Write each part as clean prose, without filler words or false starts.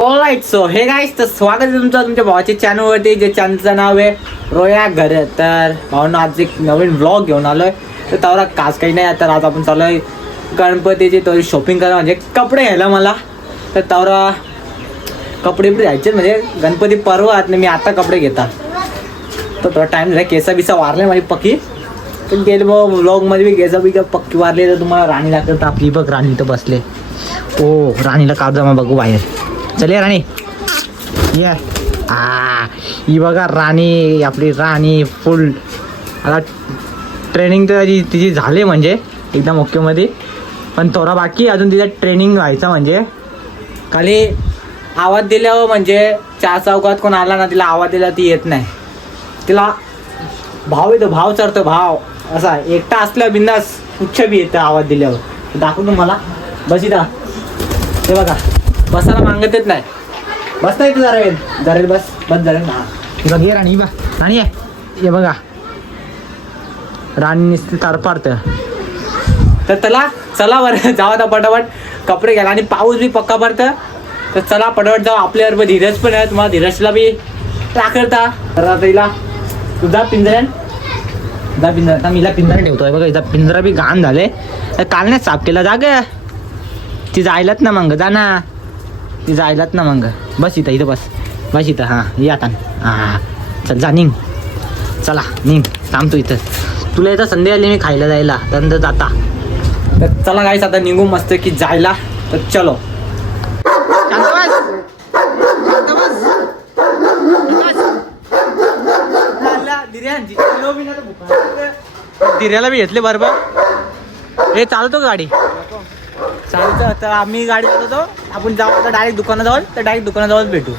All right so hey guys, तर स्वागत आहे तुमचं तुमच्या भावाच्या चॅनलवरती, जे चॅनलचं नाव आहे रोया घर. तर भावांना आज एक नवीन व्लॉग घेऊन आलोय. तर त्यावर खास काही नाही, तर आज आपण चालू आहे गणपतीची थोडी शॉपिंग करा, म्हणजे कपडे घ्यायला मला. तर त्यावर कपडे घ्यायचे, म्हणजे गणपती पर्व आत मी आता कपडे घेता. तर थोडा टाईम झाला, केसा बिसा वारले माझी पक्की. पण गेले मग व्लॉगमध्ये बी केसा बिका पक्की वारले. तर तुम्हाला राणी लागतं, तर आपली बघ राणी तर बसले. ओ राणीला काढ जमा बघू बाहेर. चल ये राणी या. ही बघा राणी, आपली राणी फुल. आता ट्रेनिंग तर तिची झाली, म्हणजे एकदम ओकेमध्ये. पण थोडा बाकी अजून तिचा ट्रेनिंग व्हायचा. म्हणजे खाली आवाज दिल्यावर, म्हणजे चार चौकात कोण आला ना, तिला आवाज दिला ती येत नाही. तिला भाव येतो, भाव चढतो भाव. असा एकटा असल्यावर बिंदास उच्च बी येतं आवाज दिल्यावर. दाखवतो मला. बस इथं, ते बघा बसायला मागतच नाही. बस नाही तू जरा बस जरा. हा हे बघ, ये राणी बा, राणी आहे हे बघा. राणी नुसती तरपाडतं. तर त्याला चला बरं जाऊ आता पटापट कपडे घ्यायला. आणि पाऊस बी पक्का पडतं, तर चला पटापट जाऊ. आपल्यावर धीरज पण आहे, तुम्हाला धीरजला बी टाकता. तर आता हिला तुझा पिंजऱ्यान जा पिंजरा. आता मीला पिंजरा ठेवतोय बघा. हिचा पिंजरा बी घाण झाले, काल नाही साफ केला. जाग ती जायलाच ना मग, जा ना ती जायलाच ना मग. बस इथं बस इथं. हां ये आता. हां चल जा, निघ. चला निघ, थांबतो इथं. तुला येतं संध्याकाळी मी खायला जायला, तर जाता. तर चला गाईस आता निघू मस्त की जायला. तर चलो. दिऱ्याला बी घेतले बरोबर. हे चालतो गाडी चालतं. तर आम्ही गाडी चालवतो. आपण जाऊ आता डायरेक्ट दुकानाजवळ. तर डायरेक्ट दुकानाजवळ भेटू.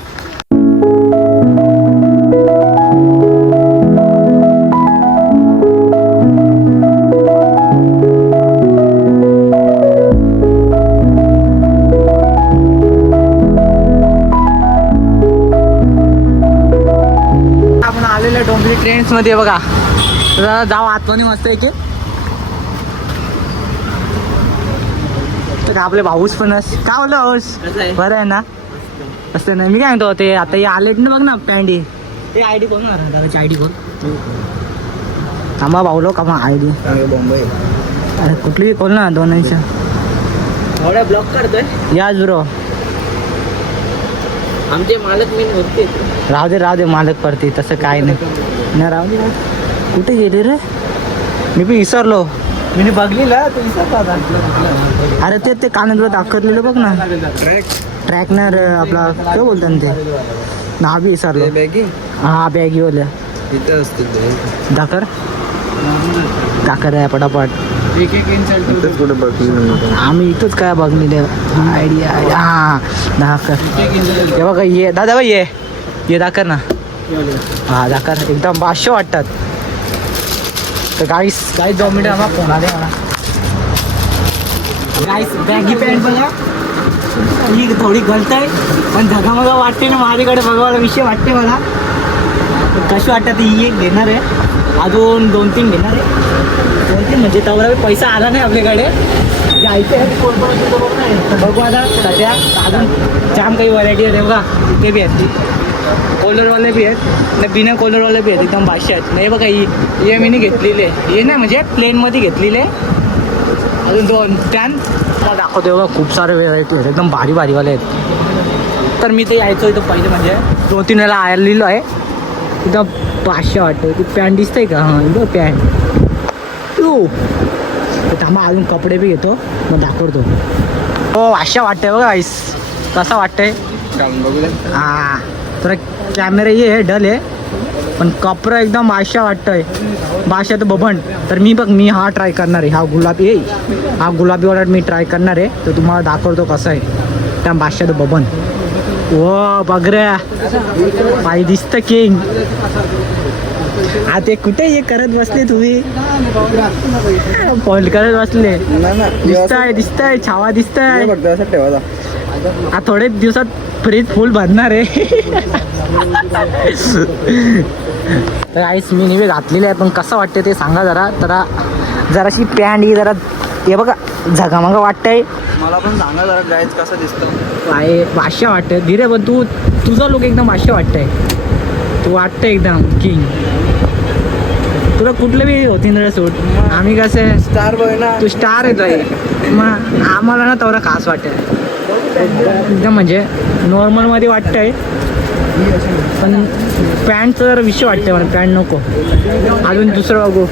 आपण आलेलं डोंबिवली ट्रेंड्स मध्ये बघा. तर जाऊ आतमध्ये मस्त येते. आपले भाऊस पण काय बोललो भाऊस, बरं आहे ना? असं नाही, मी काय म्हणतो ते आता हे आलेत ना बघ ना पॅन्डी. ते आय डी कोण दादाची आय डी कोण? कामा भाऊ कामा आय डी अरे कुठली कोण ना दोनांच्या एवढ्या ब्लॉक करतोय. याच ब्रो आमचे मालक मी होते. राहू दे मालक पडते, तसं काय नाही ना. राहू दे. कुठे गेले रे? मी पण विसरलो. मी बघलेलं तू विसरला. अरे ते कानातलं दाखवलेलं बघ ना. ट्रॅकनर आपला काय बोलतात ते ना, बी विसरलो. हा बॅगी वाल्या दाखर आहे पटापट. आम्ही इथंच काय बघलेले आयडिया. हा दाखर हे बघा. ये दादा बाई ये दाखर ना. हा दाखर एकदम 500 वाटतात. तर गाईस 2 मिनिट आम्हाला फोन आले मला. गाईस बॅगी पॅन्ट बघा, ही थोडी गलत आहे, पण धगामगा वाटते ना माझ्याकडे बघायला. विषय वाटते मला कशी वाटतं. ही एक घेणार आहे, अजून 2-3 घेणार आहे. 2-3 म्हणजे तेवढा पैसा आला नाही आपल्याकडे. जायचं आहे बघू आता. सध्या अजून जाम काही व्हरायटी आहे बघा. ते बी आहेत, कॉलरवाले बी आहेत आणि बिना कॉलरवाले बी आहेत. एकदम 500 आहेत. नाही बघा, ही मी घेतलेली आहे. हे नाही म्हणजे प्लेनमध्ये घेतलेले आहे. अजून 2 टॅन दाखवते बघा. खूप सारे व्हेरायटी आहेत, एकदम भारीवाले आहेत. तर मी ते यायचो इथं पहिले, म्हणजे 2-3 वेळा आलेलो आहे. एकदम 500 वाटतं. ती पॅन्ट दिसतंय का? हां इथं पॅन्ट. तर थांबा अजून कपडे बी घेतो, मग दाखवतो. हो 500 वाटतंय बघा आईस. कसं वाटतंय? हां तर कॅमेरा हे डल आहे, पण कपडा एकदम 500 वाटतंय. 500 तर बबन. तर मी हा ट्राय करणार आहे. हा गुलाबीवाला मी ट्राय करणार आहे. तर तुम्हाला दाखवतो कसं आहे. त्या 500 तर बबन. व बघ रे पाय दिसतं किंग. ते कुठे हे करत बसले तुम्ही? पॉल करत बसले. दिसतंय छावा दिसतंय. थोड्याच दिवसात फ्रीज फुल भरणार आहे. तर आईस मी निवे घातलेले आहे, पण कसं वाटते ते सांगा जरा. जराशी पॅन्ट ही जरा हे बघा झगामगा वाटतंय. मला पण सांगा जरा गाईज कसं दिसतं. आहे भाष्य वाटतंय धीरे, पण तुझा लोक एकदम भाष्य वाटतंय. तू वाटतं एकदम किंग. तुला कुठलं बी होती ना सूट. आम्ही कसं स्टार बॉय ना. तू स्टार येतोय मग आम्हाला ना तेवढं खास वाटतंय. एकदम म्हणजे नॉर्मलमध्ये वाटतंय, पण पॅन्टचं जरा विषय वाटतंय मला. पॅन्ट नको. अजून दुसरं बघू.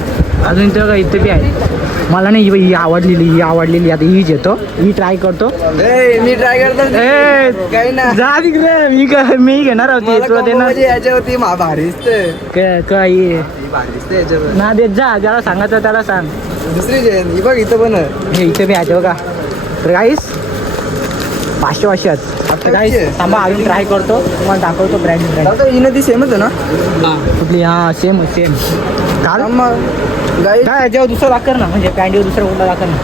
अजून इथं इथे बी आहे. मला नाही ही आवडलेली आता हीच येतो. ही ट्राय करतो. मी ट्राय करतो काही ना. जा तिकडे. मी घेणार होती तुला देणार याच्यावरती भारी दिसते. काही भारी दिसते याच्यावर ना देत जा. ज्याला सांगायचं त्याला सांग. दुसरी जे ही बघ इथं पण हे इथे बी आहे बघा. तर गाईस 500 गाईस थांबा अजून ट्राय करतो. तुम्हाला दाखवतो ब्रँड. हिनं ती सेमच आहे ना कुठली? हां सेम काल गाई काय याच्यावर दुसरं दाखर ना, म्हणजे पॅन्टीवर दुसरं कुठला दाखर ना.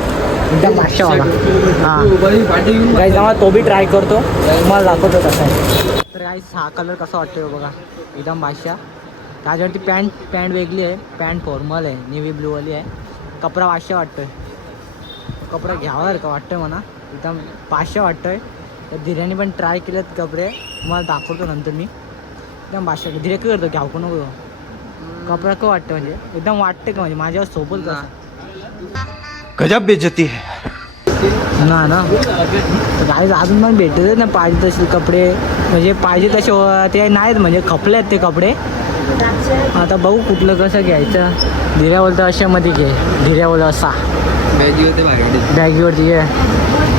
एकदम 500वाला. हां गाईस जेव्हा तो बी ट्राय करतो तुम्हाला दाखवतो कसा आहे. तर गाईस हा कलर कसा वाटतो बघा. एकदम 500. त्याच्यावरती पॅन्ट वेगळी आहे. पॅन्ट फॉर्मल आहे, नेव्ही ब्लूवाली आहे. कपडा 500 वाटतोय. कपडा घ्यावा का वाटतोय म्हणा. एकदम 500 वाटतोय. तर धीऱ्याने पण ट्राय केलेत कपडे, तुम्हाला दाखवतो नंतर मी. एकदम 500 धीरे करतो घ्याव को नको. कपडा का वाटतं म्हणजे एकदम वाटतं का म्हणजे माझ्यावर सोबत कसं गजब बेइज्जती है ना. तर काय अजून पण भेटतच ना पाहिजे तसे कपडे. म्हणजे पाहिजे तसे ते नाहीत, म्हणजे खपले आहेत ते कपडे. आता बघू कुठलं कसं घ्यायचं. धीऱ्या बोलतं अशामध्ये घे. धीऱ्या बोलतं असा बॅगीवरती घे.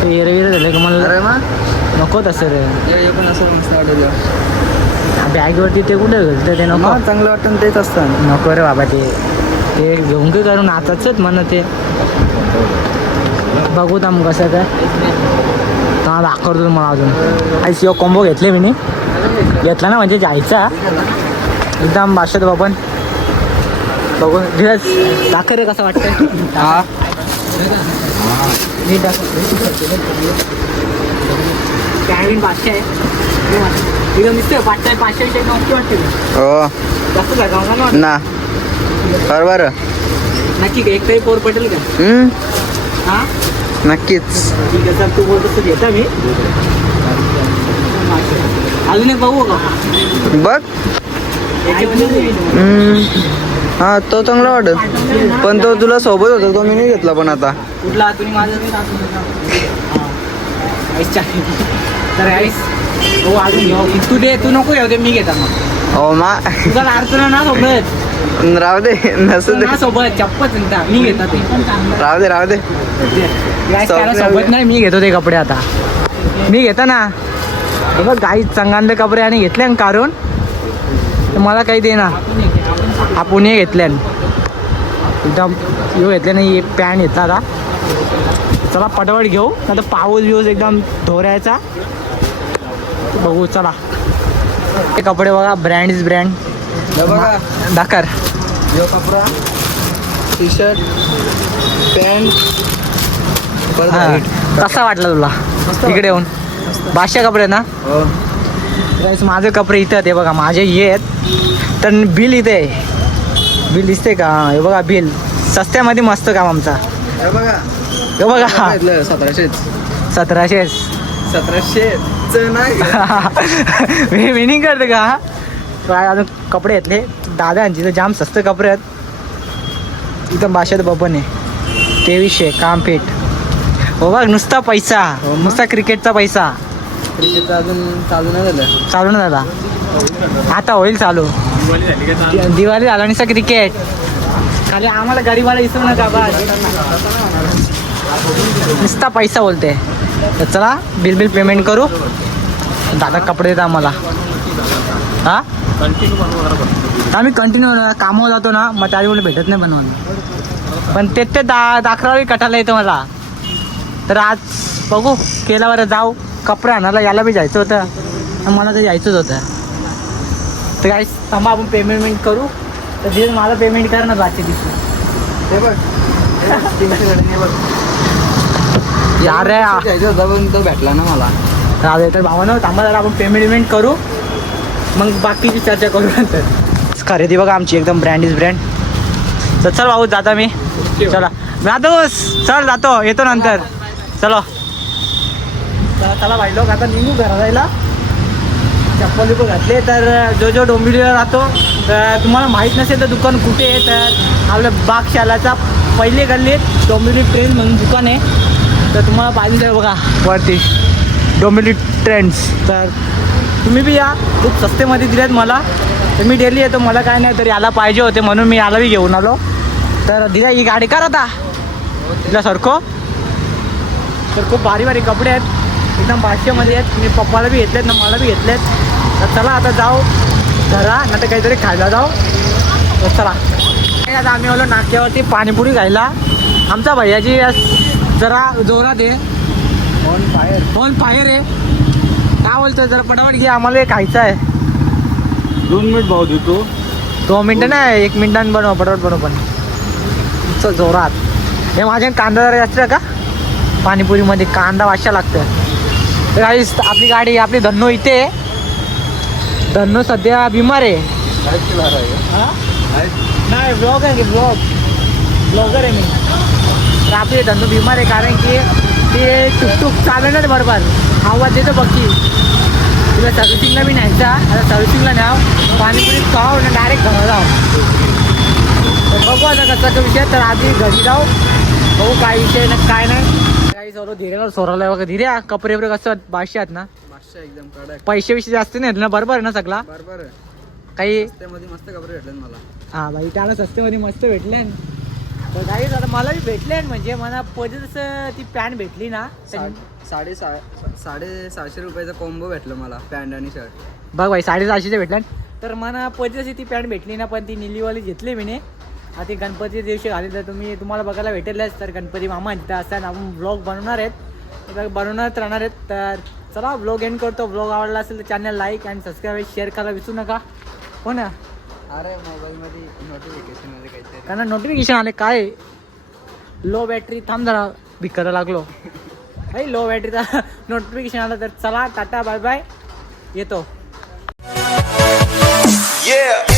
ते एरं झालं का मला नको तसं रे. पण असं मस्त वाटलं. बॅगवरती ते कुठे घालतं ते नको. चांगलं वाटतं तेच असतं. नको रे बाबा. ते घेऊन काय करून आताच म्हणा. ते बघू मग कसं काय. तर दाखवतो तुम्हाला अजून. आई शिव कॉम्बो घेतले मी घेतला ना, म्हणजे जायचा एकदम 500 आपण. बघू धीरज दाखव रे कसं वाटतंय. हा पॅन्ट 500 आहे. एकदम दिसतोय 500 नक्की वाटते. हो जास्त जागा ना बरोबर नक्की का एक तरी पोर पटेल का? हां नक्कीच. ठीक आहे सर, तू बोलतो तसं घेता मी. अजून एक बघू का बघ. हा तो चांगला वाटत, पण तो तुला सोबत होता तो मी नाही घेतला. पण आता कुठला तुम्ही माझं तर आईस हो अजून घेऊ. तू दे, तू नको घेऊ दे, मी घेता मग. हो मा तुझा अडचण ना सोबत राहू दे नसू दे. ना सोबत चप्पच मी घेता ते. राहू दे त्याला सोबत नाही, मी घेतो ते कपडे. आता मी घेता ना. हे बघ गाई चांगले कपडे आणि घेतले काढून. मला काही दे ना. आपण हे घेतल्यान एकदम यो घेतले नाही. एक पॅन्ट घेतला आता. चला पटापट घेऊ, आता पाऊस बिऊस एकदम धोऱ्याचा. बघू चला. हे कपडे बघा, ब्रँड इज ब्रँड. बघा दाखर यो कपडा, टी शर्ट, पॅन्ट. कसा वाटला तुला इकडे येऊन? 500 कपडे ना. हो माझे कपडे इथं ते बघा. माझे हे आहेत. तर बिल इथे आहे. बिल दिसते का? हे बघा बिल. सस्त्यामध्ये मस्त काम आमचा. हे बघा हे बघा 1700 मी विनिंग करते का? काय अजून कपडे घेतले दादांची तर जाम स्वस्त कपडे आहेत. इथं 500 बबन आहे. 2300 काम फिट. हो बघ नुसता पैसा, नुसता क्रिकेटचा पैसा. क्रिकेट अजून चालू नाही झालं. चालू ना दादा, आता होईल चालू. दिवाळी झाला नुसता क्रिकेट. खाली आम्हाला गरीबाला विसरू नका बा. नुसता पैसा बोलते. तर चला बिल पेमेंट करू. दादा कपडे देता आम्हाला. हां आम्ही कंटिन्यू कामावर जातो ना, मग त्यावेळी भेटत नाही बनवायला. पण ते दाखरावी कटायला येतं मला. तर आज बघू केल्यावर जाऊ कपडे आणायला. याला बी जायचं होतं, मला तर जायचंच होतं. तर काय थांबा आपण पेमेंट करू. तर जे मला पेमेंट कर ना आजच्या दिवशी. हे बघ 300 बघ. यार जायचं होता पण तो भेटला ना मला. राहू तर भावानं थांबा जरा आपण पेमेंट करू, मग बाकीची चर्चा करू नंतर. खरेदी बघा आमची एकदम ब्रँड इज ब्रँड. तर चल भाऊ जाता मी. चला जातोस चल जातो येतो नंतर चलो चला भाई लोक आता निघू घरा जायला चप्पल बिप्पल घातले तर जो डोंबिवलीला राहतो तर तुम्हाला माहीत नसेल तर दुकान कुठे आहे तर आपल्या बागशालाचा पहिले गल्लीत डोंबिवली ट्रेंड्स म्हणून दुकान आहे तर तुम्हाला पाहिजे बघा वरती डोंबिवली ट्रेंड्स तर तुम्ही बी या खूप सस्तेमध्ये दिलेत मला तर मी डेली येतो मला काय नाही तर याला पाहिजे होते म्हणून मी याला बी घेऊन आलो तर दिला ही गाडी कर आता तिला सारखं तर खूप भारी भारी कपडे आहेत एकदम भाष्यामध्ये आहेत मी पप्पाला बी घेतलेत ना मला बी घेतलेत तर चला आता जाऊ घरा ना तर काहीतरी खायला जाऊ तर चला आता आम्ही आलो नाक्यावरती पाणीपुरी खायला आमचा भैयाजी जरा जोरात आहे ऑन फायर आहे काय बोलतो जरा पटापट घे आम्हाला खायचं आहे 2 मिनिट भाऊ देतो 2 मिनटं नाही 1 मिनिटांनी बनव पटापट बनव पण तुमचं जोरात हे माझ्या कांदा जरा जास्त आहे का पाणीपुरीमध्ये कांदा वाशा लागतं तर गाईस आपली गाडी आपली धन्नो इथे आहे धन्नो सध्या बिमार आहे नाही ब्लॉगर आहे ब्लॉगर आहे मी तर आपली धन्नो बिमार आहे कारण की ते टुकटुक चालवणार बरोबर आवाज देतो बघी तुला सर्व्हिसिंगला बी न्यायचा आता सर्व्हिसिंगला न्याव पाणीपुरी खाव ना डायरेक्ट घरा जाऊ तर बघू आता कसा विषय तर आधी घरी जाऊ बघू काय विषय ना काय नाही काही सर्व धीरे सोराला बघा धीरे कपडे वगैरे कसं भाषे आहेत ना एकदम कडक पैसे विषय जास्त नाही ना बरोबर आहे ना सगळा बरोबर काही त्यामध्ये मस्त कपडे भेटले मला हा भाई त्याला सस्तेमध्ये मस्त भेटले तर काही आता मला बी भेटले म्हणजे मला पहिले ती पॅन्ट भेटली ना साडेसहाशे रुपयाचा कॉम्बो भेटलं मला पॅन्ट आणि शर्ट बघ भाई 750चे भेटले तर मला पहिले ती पॅन्ट भेटली ना पण ती निलीवाली घेतली मी ने आता गणपती दिवशी घाली तर तुम्हाला बघायला भेटेलच तर गणपती मामा तिथं असताना आपण ब्लॉग बनवणार आहेत तर बनवण्यात राहणार आहेत तर चला ब्लॉग एंड करतो ब्लॉग आवडला असेल तर चॅनल लाईक आणि सबस्क्राईब शेअर करायला विसरू नका हो ना अरे मोबाईलमध्ये नोटिफिकेशन मध्ये काहीतरी कारण नोटिफिकेशन आले काय लो बॅटरी थांब जरा भिकायला लागलो काही लो बॅटरीचा नोटिफिकेशन आलं तर चला टाटा बाय बाय येतो Yeah.